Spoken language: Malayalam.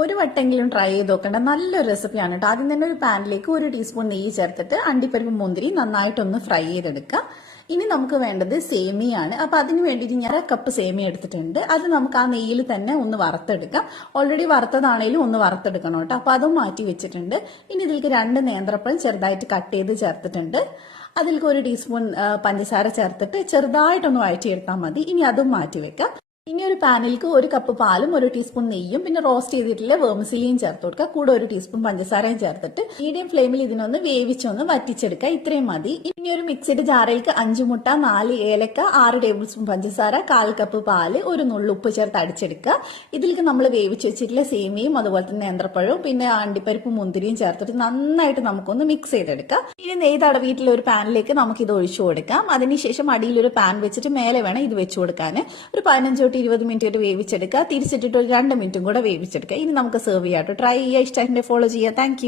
ഒരു വട്ടെങ്കിലും ട്രൈ ചെയ്ത് നോക്കേണ്ട നല്ലൊരു റെസിപ്പിയാണ് കേട്ടോ. ആദ്യം തന്നെ ഒരു പാനിലേക്ക് 1 ടീസ്പൂൺ നെയ്യ് ചേർത്തിട്ട് അണ്ടിപ്പരിപ്പ് മുന്തിരി നന്നായിട്ടൊന്ന് ഫ്രൈ ചെയ്തെടുക്കുക. ഇനി നമുക്ക് വേണ്ടത് സേമിയാണ്. അപ്പൊ അതിന് വേണ്ടിയിട്ട് ഞാൻ 1 കപ്പ് സേമിയ എടുത്തിട്ടുണ്ട്. അത് നമുക്ക് ആ നെയ്യിൽ തന്നെ ഒന്ന് വറുത്തെടുക്കാം. ഓൾറെഡി വറുത്തതാണേലും ഒന്ന് വറുത്തെടുക്കണം കേട്ടോ. അപ്പൊ അതും മാറ്റി വെച്ചിട്ടുണ്ട്. ഇനി ഇതിലേക്ക് 2 നേന്ത്രപ്പഴം ചെറുതായിട്ട് കട്ട് ചെയ്ത് ചേർത്തിട്ടുണ്ട്. അതിലേക്ക് 1 ടീസ്പൂൺ പഞ്ചസാര ചേർത്തിട്ട് ചെറുതായിട്ടൊന്ന് വഴറ്റിയെടുത്താൽ മതി. ഇനി അതും മാറ്റി വെക്കാം. ഇനി ഒരു പാനിലേക്ക് 1 കപ്പ് പാലും 1 ടീസ്പൂൺ നെയ്യും പിന്നെ റോസ്റ്റ് ചെയ്തിട്ടുള്ള വേർമിസിലിയും ചേർത്ത് കൊടുക്കുക. കൂടെ 1 ടീസ്പൂൺ പഞ്ചസാരയും ചേർത്തിട്ട് മീഡിയം ഫ്ലെയിമിൽ ഇതിനൊന്ന് വേവിച്ചൊന്ന് വറ്റിച്ചെടുക്കുക. ഇത്രയും മതി. ഇനി ഒരു മിക്സിഡ് ജാറിലേക്ക് 5 മുട്ട, 4 ഏലക്ക, 6 ടേബിൾ സ്പൂൺ പഞ്ചസാര, 1/4 കപ്പ് പാല്, 1 നുള്ളു ഉപ്പ് ചേർത്ത് അടിച്ചെടുക്കുക. ഇതിലേക്ക് നമ്മൾ വേവിച്ച് വെച്ചിട്ടുള്ള സേമിയും അതുപോലെ തന്നെ നേന്ത്രപ്പഴവും പിന്നെ അണ്ടിപ്പരിപ്പ് മുന്തിരിയും ചേർത്തിട്ട് നന്നായിട്ട് നമുക്കൊന്ന് മിക്സ് ചെയ്തെടുക്കാം. ഇനി നെയ്യ് തടവിയിട്ടുള്ള ഒരു പാനിലേക്ക് നമുക്ക് ഇത് ഒഴിച്ചു കൊടുക്കാം. അതിനുശേഷം അടിയിൽ ഒരു പാൻ വെച്ചിട്ട് മേലെ വേണം ഇത് വെച്ചു കൊടുക്കാൻ. ഒരു 15-20 മിനിറ്റ് വരെ വേവിച്ചെടുക്കുക. തിരിച്ചിട്ടിട്ട് ഒരു 2 മിനിറ്റും കൂടെ വേവിച്ചെടുക്കുക. ഇനി നമുക്ക് സെർവ് ചെയ്യാം. ട്രൈ ചെയ്യുക, ഇഷ്ടമായിട്ട് ഫോളോ ചെയ്യുക. താങ്ക്